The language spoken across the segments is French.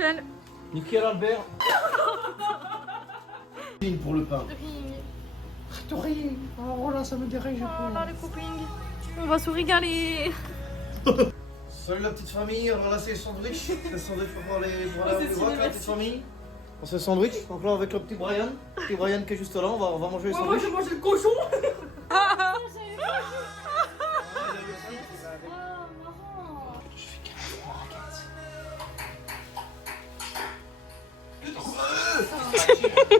nickel. Nickel Albert. Pour le pain. Rien. Oh là, ça me dérange. Oh là, les copines. On va se régaler. Salut la petite famille, alors là c'est le sandwich. C'est le sandwich pour les la petite famille. On se sandwich, donc là avec le petit Brian. Le petit Brian qui est juste là, on va manger le sandwich. Moi, je vais manger le cochon.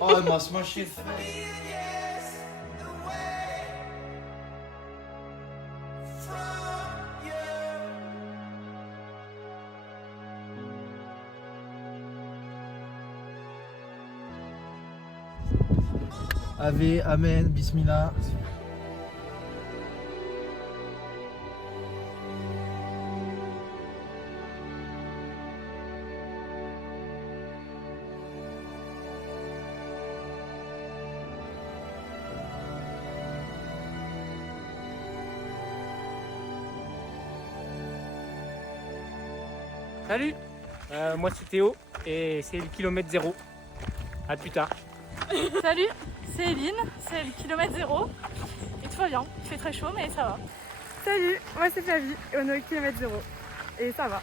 Oh, elle m'a smashé. Ave, Amen, Bismillah. Salut, moi c'est Théo et c'est le kilomètre 0. A plus tard. Salut, c'est Eline, c'est le kilomètre 0. Et tout va bien, il fait très chaud mais ça va. Salut, moi c'est Flavie et on est au kilomètre 0 et ça va.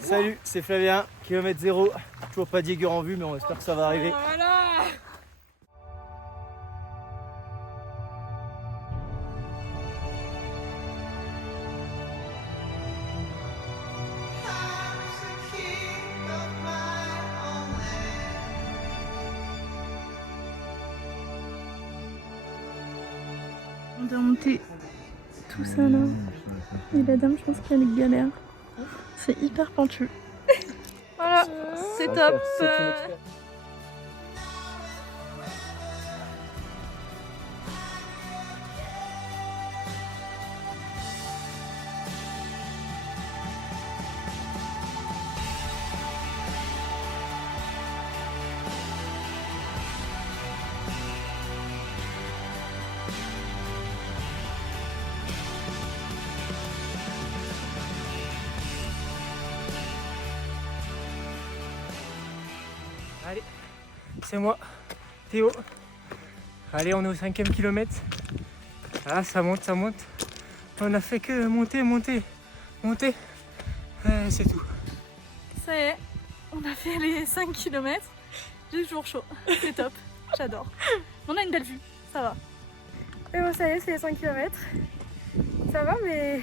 Salut, c'est Flavien, kilomètre 0. Toujours pas Diego en vue, mais on espère que ça va arriver. Voilà. On doit monter tout ça là. Et la dame, je pense qu'elle galère. C'est hyper pentu. Voilà, c'est top. Allez, c'est moi, Théo. Allez, on est au 5e kilomètre. Ah, ça monte, ça monte. On a fait que monter, monter, monter. C'est tout. Ça y est, on a fait les 5 km. J'ai toujours chaud. C'est top. J'adore. On a une belle vue. Ça va. Et bon ça y est, c'est les 5 km. Ça va mais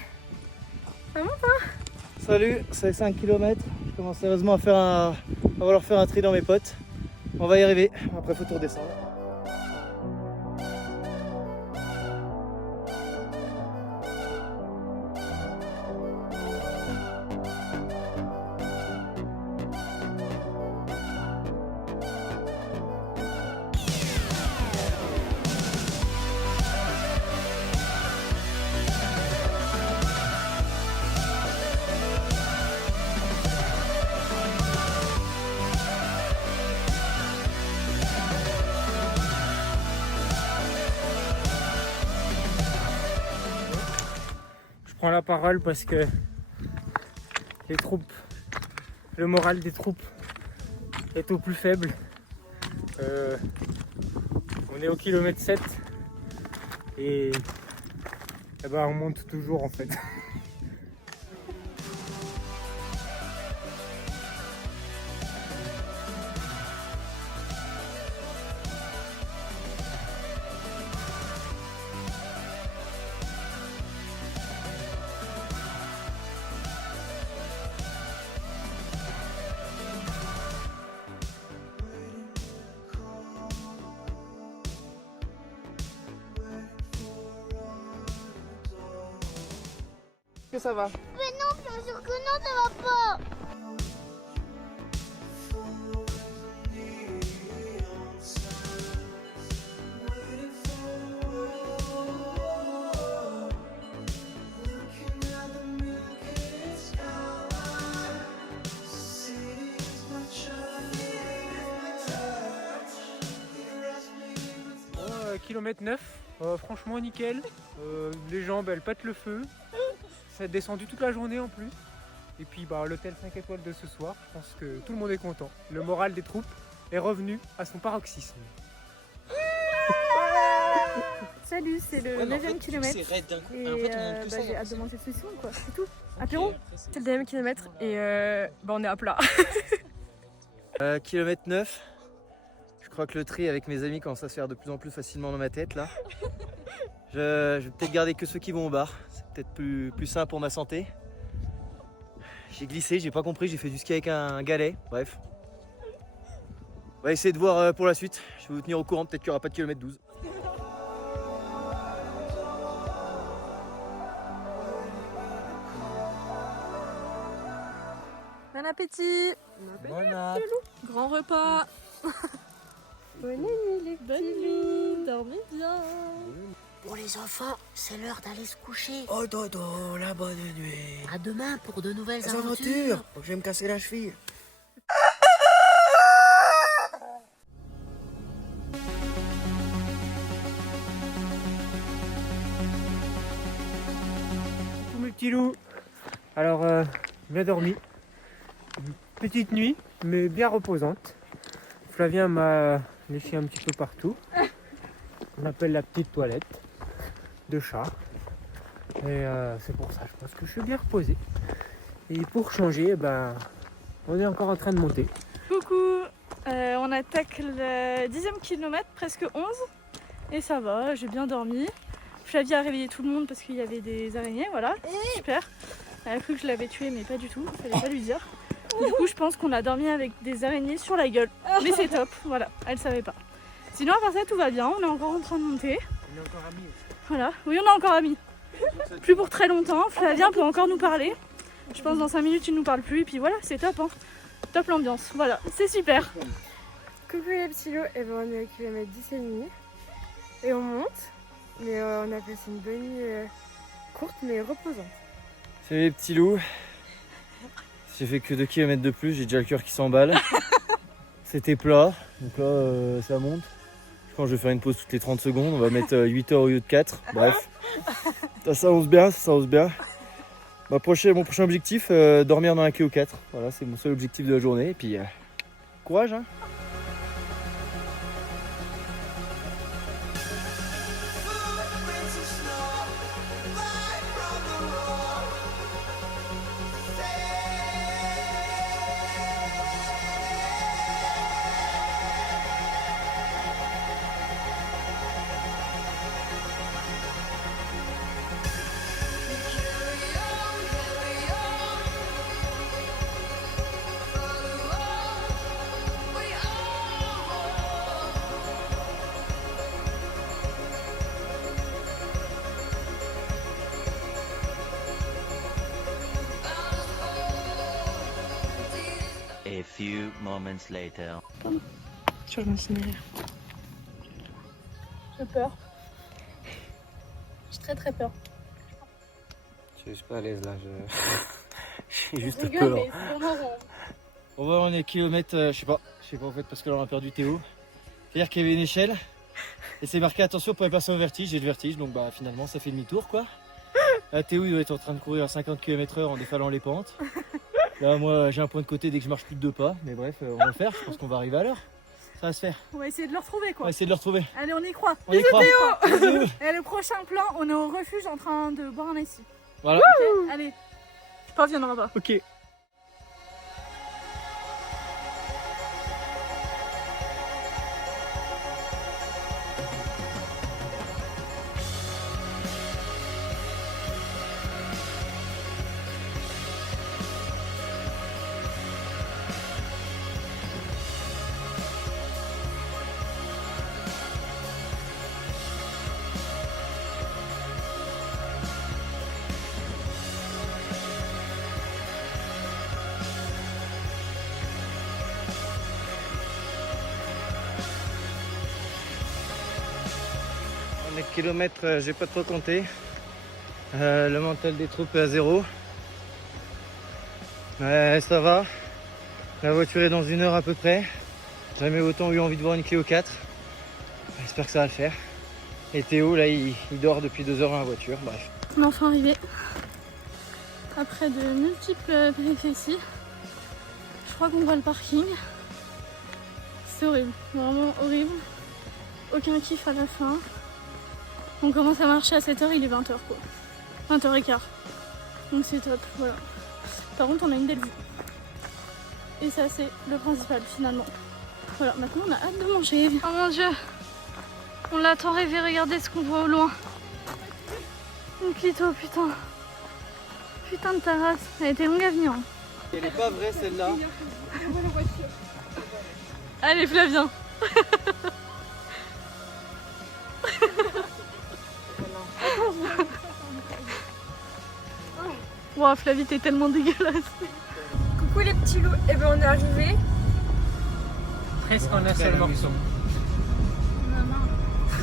ça monte hein. Salut, c'est 5 km. Je commence sérieusement à vouloir faire un tri dans mes potes. On va y arriver. Après, faut tout redescendre. Je prends la parole parce que les troupes, le moral des troupes est au plus faible. On est au kilomètre 7 et, on monte toujours en fait. Que ça va. Mais non, bien sûr que non, ça va pas. Kilomètre 9, franchement nickel. Les jambes elles pètent le feu. Ça a descendu toute la journée en plus. Et puis bah, l'hôtel 5 étoiles de ce soir, je pense que tout le monde est content. Le moral des troupes est revenu à son paroxysme. Salut, c'est le 9e kilomètre. Et j'ai hâte de manger ce son, quoi. C'est tout. Apéro. C'est le 9e kilomètre et on est à plat. Kilomètre 9. Je crois que le tri avec mes amis commence à se faire de plus en plus facilement dans ma tête là. Je vais peut-être garder que ceux qui vont au bar. C'est peut-être plus sain pour ma santé. J'ai glissé, j'ai pas compris, j'ai fait du ski avec un galet. Bref. On va essayer de voir pour la suite. Je vais vous tenir au courant, peut-être qu'il n'y aura pas de kilomètre 12. Bon appétit. Bon app. Grand repas. Bonne nuit les petits, dormez bien. Bon les enfants, c'est l'heure d'aller se coucher. Oh dodo, la bonne nuit. À demain pour de nouvelles Les aventures. aventures. Faut que je vais me casser la cheville. Coucou mes petits loups. Alors, bien dormi. Une petite nuit, mais bien reposante. Flavien m'a léché un petit peu partout. On appelle la petite toilette de chat. Et c'est pour ça, je pense que je suis bien reposé. Et pour changer, ben, on est encore en train de monter. Coucou, on attaque le 10e kilomètre, presque 11. Et ça va, j'ai bien dormi. Flavie a réveillé tout le monde parce qu'il y avait des araignées, voilà, super. Elle a cru que je l'avais tuée, mais pas du tout, fallait pas lui dire. Du coup, je pense qu'on a dormi avec des araignées sur la gueule. Mais c'est top, voilà, elle savait pas. Sinon, à part ça, tout va bien, on est encore en train de monter. On est encore amis aussi. Voilà, oui, on est encore amis. Plus pour très longtemps, Flavien peut encore nous parler. Je pense dans 5 minutes, il nous parle plus, et puis voilà, c'est top, hein. Top l'ambiance, voilà, c'est super. Coucou les petits loups, et ben on est au kilomètre 10 et demi. Et on monte, mais on a passé une bonne nuit courte mais reposante. C'est les petits loups. J'ai fait que 2 km de plus, j'ai déjà le cœur qui s'emballe. C'était plat, donc là ça monte. Je pense que je vais faire une pause toutes les 30 secondes, on va mettre 8 heures au lieu de 4. Bref, ça avance bien, ça avance bien. Mon prochain objectif, dormir dans un KO4. Voilà, c'est mon seul objectif de la journée. Et puis, courage hein. A few moments later. Je me suis mis. J'ai peur. J'ai très peur. Je suis pas à l'aise là, je suis juste un peu Rigole, lent. mais c'est vraiment rond. On va on est kilomètre, je sais pas en fait parce que là on a perdu Théo. C'est-à-dire qu'il y avait une échelle et c'est marqué attention pour les personnes au vertige, j'ai le vertige donc bah finalement ça fait demi-tour quoi. Là Théo il doit être en train de courir à 50 km/h en défalant les pentes. Là moi j'ai un point de côté dès que je marche plus de 2 pas, mais bref on va le faire, je pense qu'on va arriver à l'heure. Ça va se faire. On va essayer de le retrouver On quoi. va essayer de le retrouver. Allez, on y croit. On y croit. Bisous. Et le prochain plan, on est au refuge en train de boire un ici. Voilà. Ok, allez. Je pense qu'il n'y en aura pas. Ok. On est kilomètres, j'ai pas trop compté. Le mental des troupes est à 0. Ça va. La voiture est dans 1 heure à peu près. Jamais autant eu envie de voir une Clio 4. J'espère que ça va le faire. Et Théo là il dort depuis 2 heures dans la voiture. Bref. On est enfin arrivé. après de multiples péripéties. Je crois qu'on voit le parking. C'est horrible, vraiment horrible. Aucun kiff à la fin. On commence à marcher à 7h, il est 20h quoi. 20h15. Donc c'est top, voilà. Par contre on a une belle vue. Et ça c'est le principal finalement. Voilà, maintenant on a hâte de manger. Oh mon dieu, on l'a tant rêvé, regardez ce qu'on voit au loin. Une clito, putain. Putain de terrasse, elle était longue à venir. Hein. Elle est pas vraie celle-là. Allez Flavien. Wow, Flavie, t'es tellement dégueulasse. Coucou les petits loups, et ben on est arrivés. Presque en un seul morceau.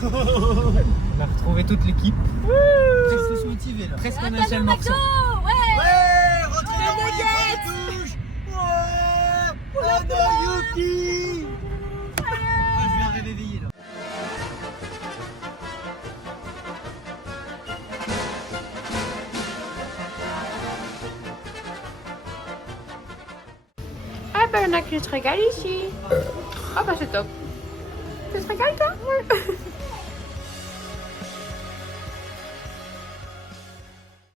On a retrouvé toute l'équipe. Ils sont motivés là. Presque en un seul morceau. Ouais, rentrez dans les touche. Ouais, oh non, Yuki. Je viens réveiller là. Ah bah on a que se régale ici. Ah bah c'est top. Tu te régales toi? Ouais.